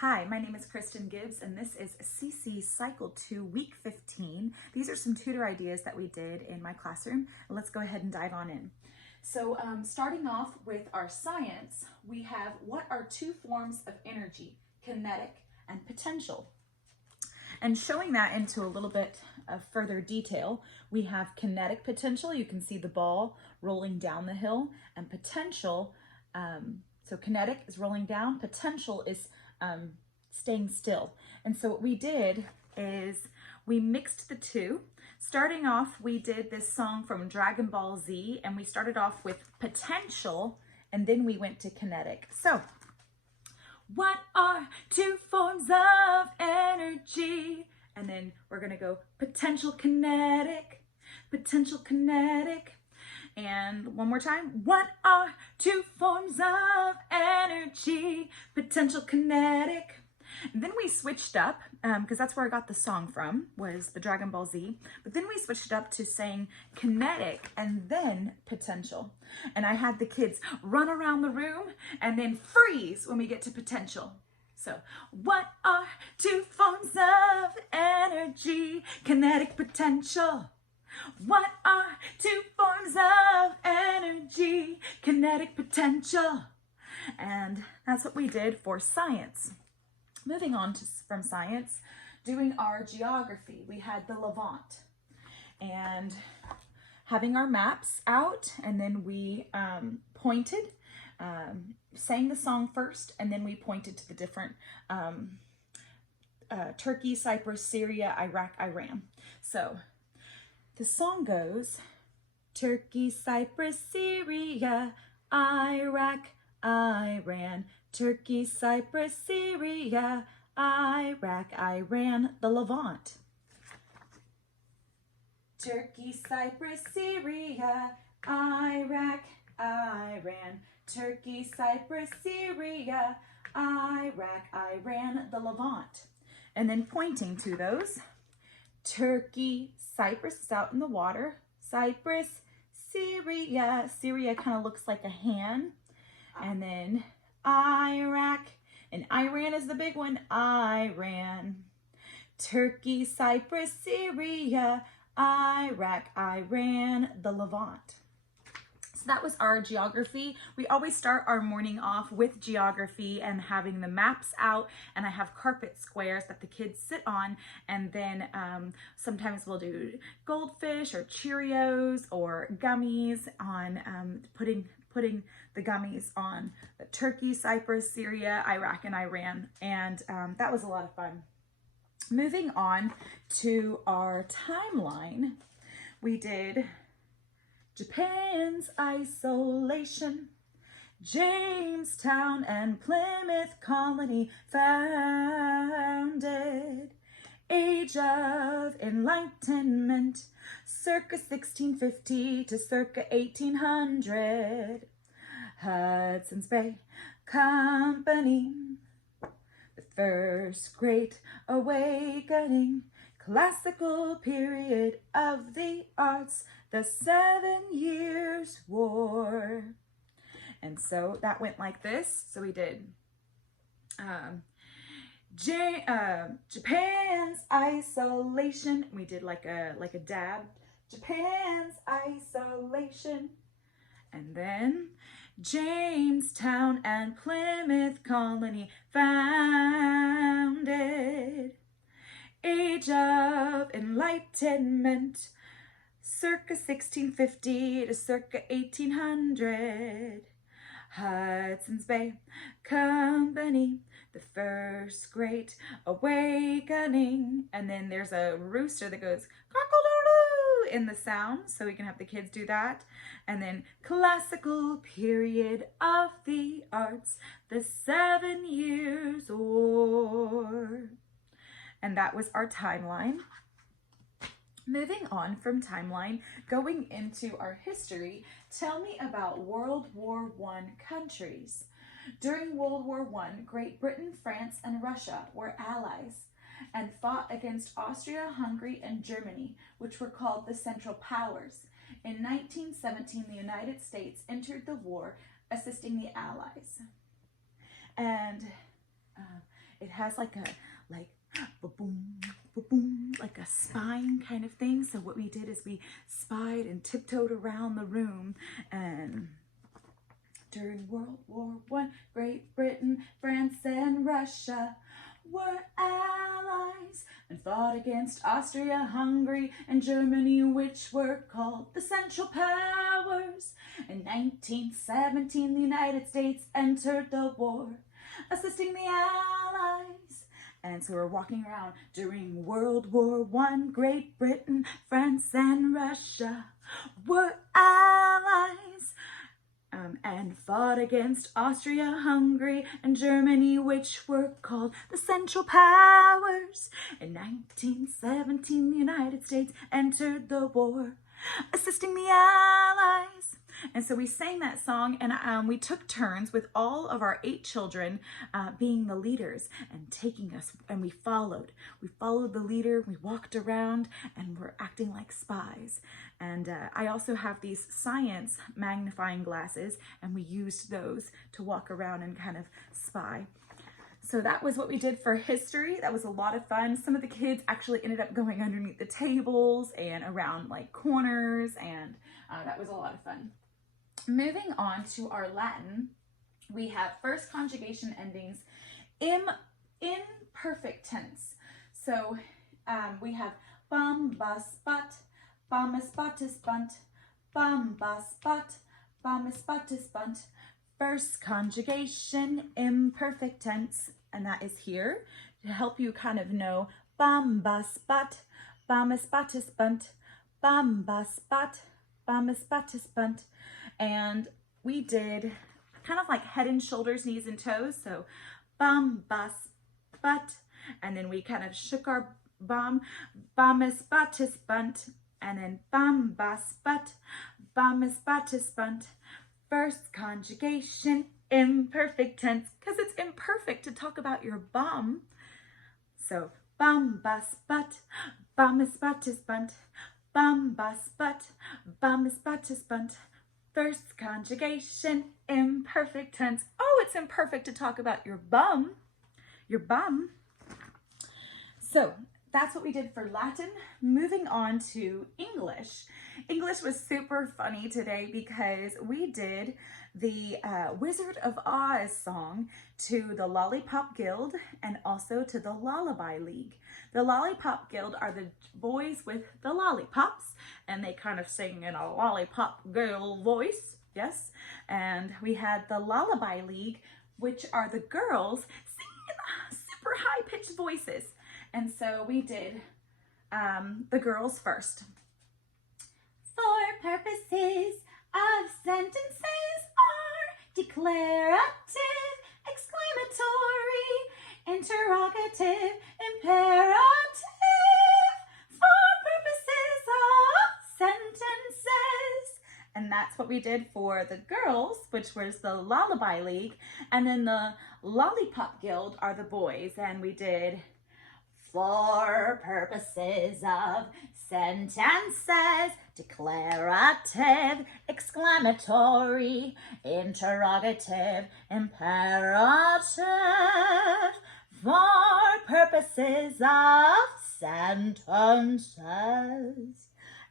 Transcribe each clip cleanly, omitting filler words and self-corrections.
Hi, my name is Kristen Gibbs, and this is CC Cycle 2, Week 15. These are some tutor ideas that we did in my classroom. Let's go ahead and dive on in. So starting off with our science, we have what are two forms of energy, kinetic and potential. And showing that into a little bit of further detail, we have kinetic potential. You can see the ball rolling down the hill, and potential, so kinetic is rolling down, potential is staying still. And so what we did is we mixed the two. Starting off, we did this song from Dragon Ball Z, and we started off with potential, and then we went to kinetic. So, what are two forms of energy? And then we're gonna go potential kinetic, potential kinetic. And one more time, what are two forms of energy? Potential kinetic. And then we switched up, because that's where I got the song from, was the Dragon Ball Z. But then we switched up to saying kinetic and then potential. And I had the kids run around the room and then freeze when we get to potential. So, what are two forms of energy? Kinetic, potential. What are two forms of energy? Kinetic, potential. And that's what we did for science. Moving on from science, doing our geography, we had the Levant. And having our maps out, and then we pointed, sang the song first, and then we pointed to the different Turkey, Cyprus, Syria, Iraq, Iran. So, the song goes, Turkey, Cyprus, Syria, Iraq, Iran. Turkey, Cyprus, Syria, Iraq, Iran, the Levant. Turkey, Cyprus, Syria, Iraq, Iran. Turkey, Cyprus, Syria, Iraq, Iran, the Levant. And then pointing to those. Turkey, Cyprus is out in the water. Cyprus, Syria. Syria kind of looks like a hand. And then Iraq, and Iran is the big one, Iran. Turkey, Cyprus, Syria, Iraq, Iran, the Levant. So that was our geography. We always start our morning off with geography and having the maps out, and I have carpet squares that the kids sit on, and then sometimes we'll do goldfish or Cheerios or gummies on putting the gummies on the Turkey, Cyprus, Syria, Iraq, and Iran, and that was a lot of fun. Moving on to our timeline, we did Japan's isolation, Jamestown and Plymouth colony founded, Age of Enlightenment, circa 1650 to circa 1800, Hudson's Bay Company, the First Great Awakening, classical period of the arts, the 7 Years' War. And so that went like this. So we did Japan's isolation. We did like a dab. Japan's isolation. And then Jamestown and Plymouth colony founded. Age of Enlightenment, circa 1650 to circa 1800. Hudson's Bay Company, the First Great Awakening. And then there's a rooster that goes cock-a-doodle in the sound, so we can have the kids do that. And then classical period of the arts, the 7 Years' War. And that was our timeline. Moving on from timeline, going into our history, tell me about World War I countries. During World War I, Great Britain, France, and Russia were allies and fought against Austria, Hungary, and Germany, which were called the Central Powers. In 1917, the United States entered the war, assisting the Allies. And it has like a, like, ba-boom, ba-boom, like a spine kind of thing. So what we did is we spied and tiptoed around the room. And during World War I, Great Britain, France, and Russia were allies and fought against Austria, Hungary, and Germany, which were called the Central Powers. In 1917, the United States entered the war, assisting the Allies. And so we're walking around during World War I, Great Britain, France, and Russia were allies. And fought against Austria, Hungary, and Germany, which were called the Central Powers. In 1917, the United States entered the war, assisting the Allies. And so we sang that song, and we took turns with all of our 8 children being the leaders and taking us, and we followed. We followed the leader, we walked around, and we're acting like spies. And I also have these science magnifying glasses, and we used those to walk around and kind of spy. So that was what we did for history. That was a lot of fun. Some of the kids actually ended up going underneath the tables and around like corners, and that was a lot of fun. Moving on to our Latin, we have first conjugation endings in perfect tense. So we have bamba spat, bama spatis bunt, bamba spot, bama spatis bunt. First conjugation imperfect tense, and that is here to help you kind of know bamba spot, bama spatis bunt, bamba spot, bama spatis bunt. And we did kind of like head and shoulders, knees and toes. So bamba spot, and then we kind of shook our bum, bama spatis bunt, and then bamba spot, bama spatis bunt. First conjugation imperfect tense, because it's imperfect to talk about your bum. So bamba spot, bama spatis bunt, bamba spot, bama spatis bunt. First conjugation imperfect tense. Oh, it's imperfect to talk about your bum. Your bum. So that's what we did for Latin. Moving on to English. English was super funny today because we did the Wizard of Oz song to the Lollipop Guild and also to the Lullaby League. The Lollipop Guild are the boys with the lollipops, and they kind of sing in a lollipop girl voice, yes. And we had the Lullaby League, which are the girls singing in super high-pitched voices. And so we did the girls first. For purposes of sentences are declarative, exclamatory, interrogative, imperative. For purposes of sentences. And that's what we did for the girls, which was the Lullaby League. And then the Lollipop Guild are the boys. And we did for purposes of sentences, declarative, exclamatory, interrogative, imperative. For purposes of sentences.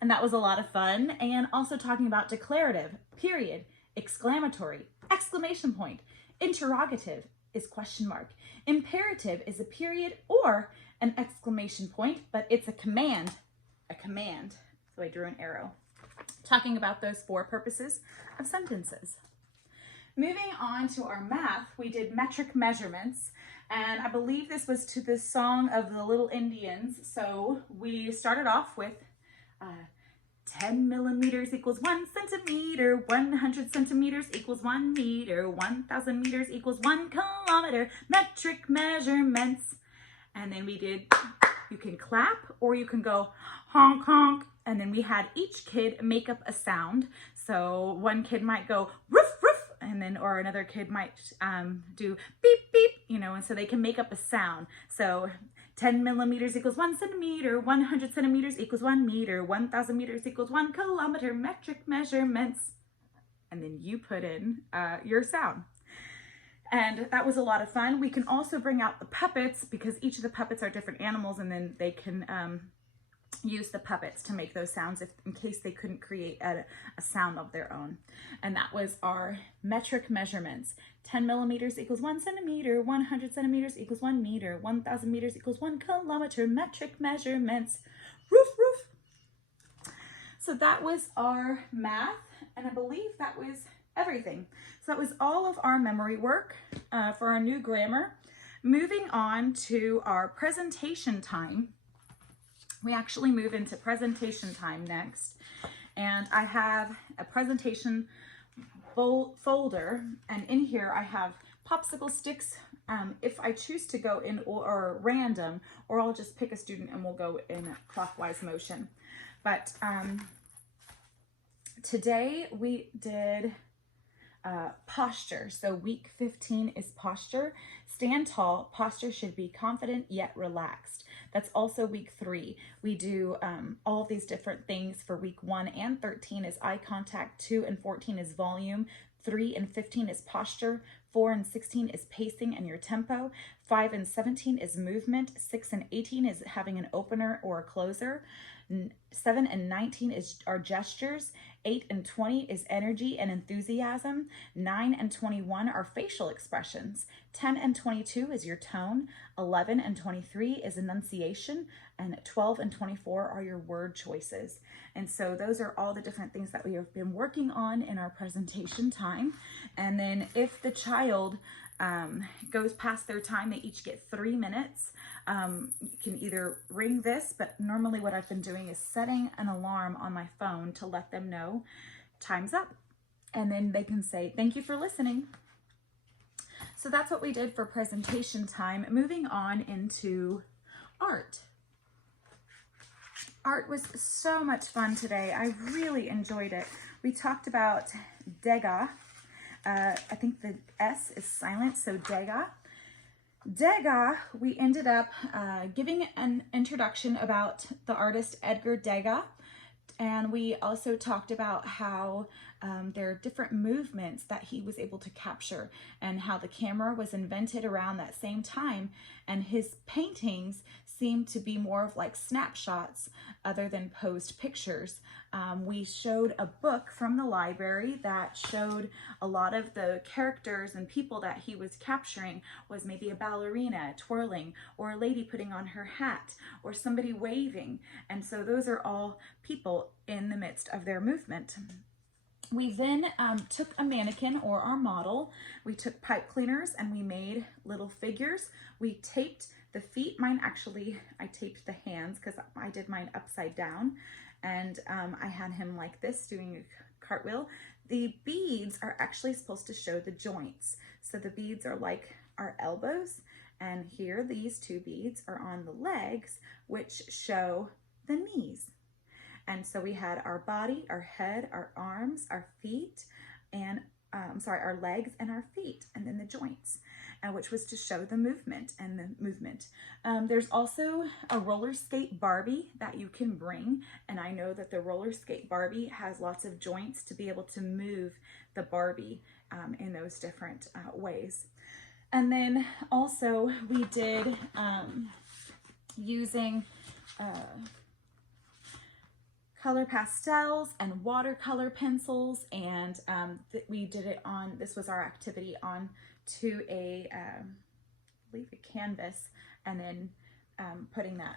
And that was a lot of fun. And also talking about declarative, period, exclamatory, exclamation point, interrogative is question mark, imperative is a period or an exclamation point, but it's a command, So I drew an arrow. Talking about those 4 purposes of sentences. Moving on to our math, we did metric measurements, and I believe this was to the song of the Little Indians. So we started off with 10 millimeters equals 1 centimeter, 100 centimeters equals 1 meter, 1,000 meters equals 1 kilometer, metric measurements. And then we did, you can clap or you can go honk honk. And then we had each kid make up a sound. So one kid might go roof roof, and then, or another kid might do beep beep, you know, and so they can make up a sound. So 10 millimeters equals 1 centimeter, 100 centimeters equals 1 meter, 1,000 meters equals 1 kilometer, metric measurements. And then you put in your sound. And that was a lot of fun. We can also bring out the puppets because each of the puppets are different animals, and then they can use the puppets to make those sounds in case they couldn't create a sound of their own. And that was our metric measurements. 10 millimeters equals 1 centimeter, 100 centimeters equals 1 meter, 1,000 meters equals 1 kilometer, metric measurements. Roof, roof. So that was our math, and I believe that was everything. So that was all of our memory work for our new grammar. Moving on to our presentation time. We actually move into presentation time next. And I have a presentation folder, and in here I have popsicle sticks if I choose to go in or random, or I'll just pick a student and we'll go in clockwise motion. But today we did posture. So week 15 is posture. Stand tall. Posture should be confident yet relaxed. That's also week 3. We do all of these different things for week 1 and 13 is eye contact, 2 and 14 is volume, 3 and 15 is posture, 4 and 16 is pacing and your tempo, 5 and 17 is movement, 6 and 18 is having an opener or a closer, 7 and 19 are gestures, 8 and 20 is energy and enthusiasm, 9 and 21 are facial expressions, 10 and 22 is your tone, 11 and 23 is enunciation, and 12 and 24 are your word choices. And so those are all the different things that we have been working on in our presentation time. And then if the child goes past their time, they each get 3 minutes. You can either ring this, but normally what I've been doing is setting an alarm on my phone to let them know time's up. And then they can say, thank you for listening. So that's what we did for presentation time. Moving on into art. Art was so much fun today. I really enjoyed it. We talked about Degas. I think the S is silent, so Degas. Degas, we ended up giving an introduction about the artist Edgar Degas, and we also talked about how there are different movements that he was able to capture and how the camera was invented around that same time, and his paintings seem to be more of like snapshots other than posed pictures. We showed a book from the library that showed a lot of the characters and people that he was capturing was maybe a ballerina twirling, or a lady putting on her hat, or somebody waving. And so those are all people in the midst of their movement. We then took a mannequin or our model. We took pipe cleaners and we made little figures. We taped the feet. Mine actually, I taped the hands because I did mine upside down. And I had him like this doing a cartwheel. The beads are actually supposed to show the joints. So the beads are like our elbows. And here, these 2 beads are on the legs, which show the knees. And so we had our body, our head, our arms, our feet, and our legs and our feet, and then the joints, which was to show the movement and the movement. There's also a roller skate Barbie that you can bring, and I know that the roller skate Barbie has lots of joints to be able to move the Barbie in those different ways. And then also we did using color pastels and watercolor pencils, and we did it on, this was our activity on to a, I believe a canvas, and then putting that,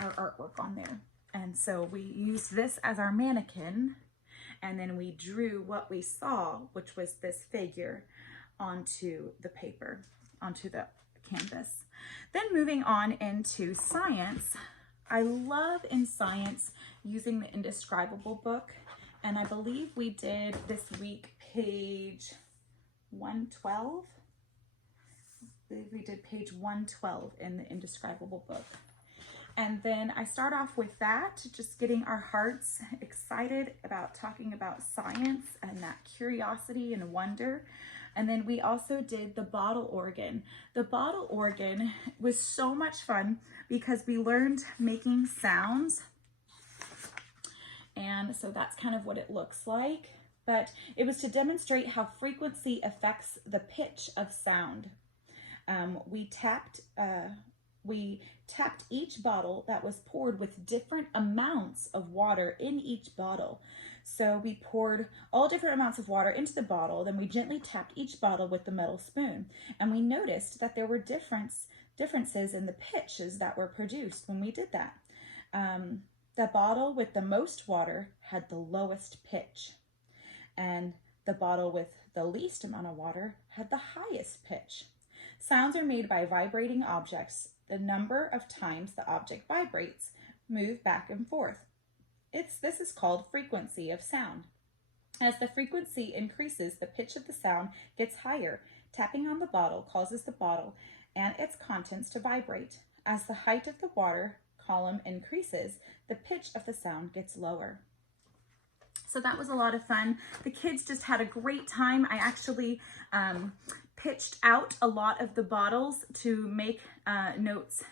our artwork on there. And so we used this as our mannequin, and then we drew what we saw, which was this figure, onto the paper, onto the canvas. Then moving on into science, I love in science using the Indescribable book, and I believe we did this week page 112. I believe we did page 112 in the Indescribable book. And then I start off with that, just getting our hearts excited about talking about science and that curiosity and wonder. And then we also did the bottle organ. The bottle organ was so much fun because we learned making sounds. And so that's kind of what it looks like. but it was to demonstrate how frequency affects the pitch of sound. We tapped each bottle that was poured with different amounts of water in each bottle. So we poured all different amounts of water into the bottle, then we gently tapped each bottle with the metal spoon. And we noticed that there were differences in the pitches that were produced when we did that. The bottle with the most water had the lowest pitch, and the bottle with the least amount of water had the highest pitch. Sounds are made by vibrating objects. The number of times the object vibrates move back and forth. This is called frequency of sound. As the frequency increases, the pitch of the sound gets higher. Tapping on the bottle causes the bottle and its contents to vibrate. As the height of the water column increases, the pitch of the sound gets lower. So that was a lot of fun. The kids just had a great time. I actually pitched out a lot of the bottles to make notes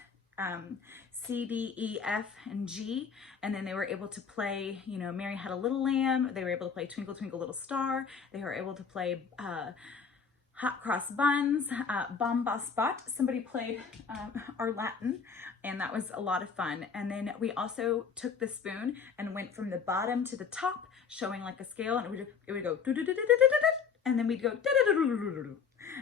C, D, E, F, and G, and then they were able to play, you know, Mary Had a Little Lamb. They were able to play Twinkle Twinkle Little Star. They were able to play Hot Cross Buns, Bomba Spot. Somebody played our Latin, and that was a lot of fun. And then we also took the spoon and went from the bottom to the top, showing like a scale, and it would go, and then we'd go,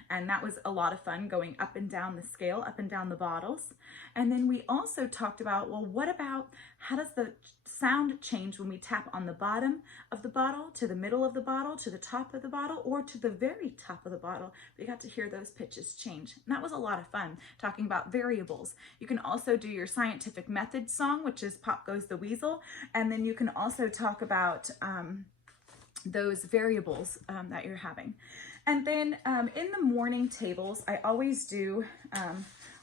and that was a lot of fun, going up and down the scale, up and down the bottles. And then we also talked about, well, what about, how does the sound change when we tap on the bottom of the bottle, to the middle of the bottle, to the top of the bottle, or to the very top of the bottle? We got to hear those pitches change. And that was a lot of fun, talking about variables. You can also do your scientific method song, which is Pop Goes the Weasel. And then you can also talk about those variables that you're having. And then in the morning tables, I always do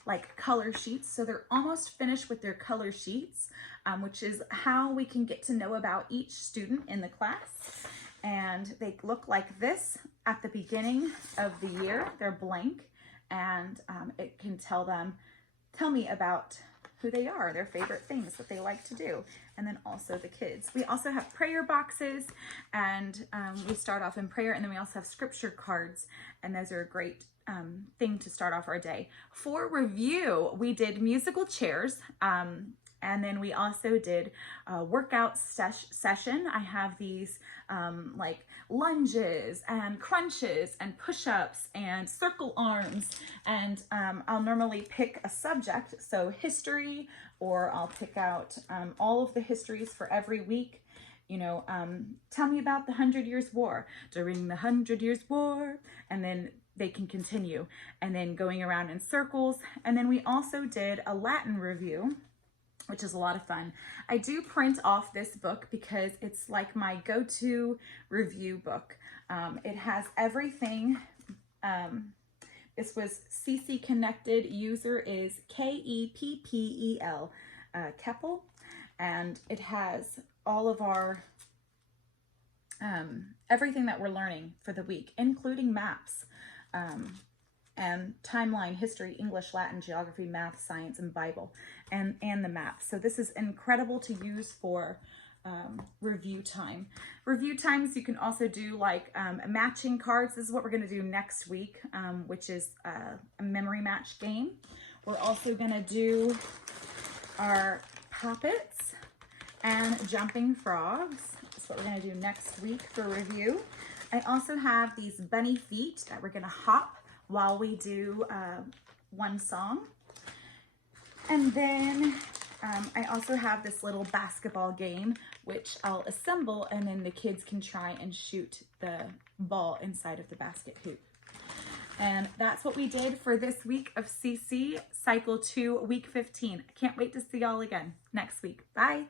like color sheets. So they're almost finished with their color sheets, which is how we can get to know about each student in the class. And they look like this at the beginning of the year. They're blank, and it can tell me about who they are, their favorite things that they like to do, and then also the kids. We also have prayer boxes, and we start off in prayer, and then we also have scripture cards, and those are a great thing to start off our day. For review, we did musical chairs, and then we also did a workout session. I have these like lunges and crunches and push-ups and circle arms. And I'll normally pick a subject, so history, or I'll pick out all of the histories for every week. You know, tell me about the 100 Years' War. During the 100 Years' War, and then they can continue, and then going around in circles. And then we also did a Latin review, which is a lot of fun. I do print off this book because it's like my go-to review book. It has everything. This was CC Connected. User is Keppel, Keppel, and it has all of our everything that we're learning for the week, including maps. And timeline, history, English, Latin, geography, math, science, and Bible, and the maps. So this is incredible to use for review time. Review times, you can also do like matching cards. This is what we're going to do next week, which is a memory match game. We're also going to do our puppets and jumping frogs. That's what we're going to do next week for review. I also have these bunny feet that we're going to hop while we do one song. And then I also have this little basketball game, which I'll assemble, and then the kids can try and shoot the ball inside of the basket hoop. And that's what we did for this week of CC Cycle 2, Week 15. I can't wait to see y'all again next week. Bye.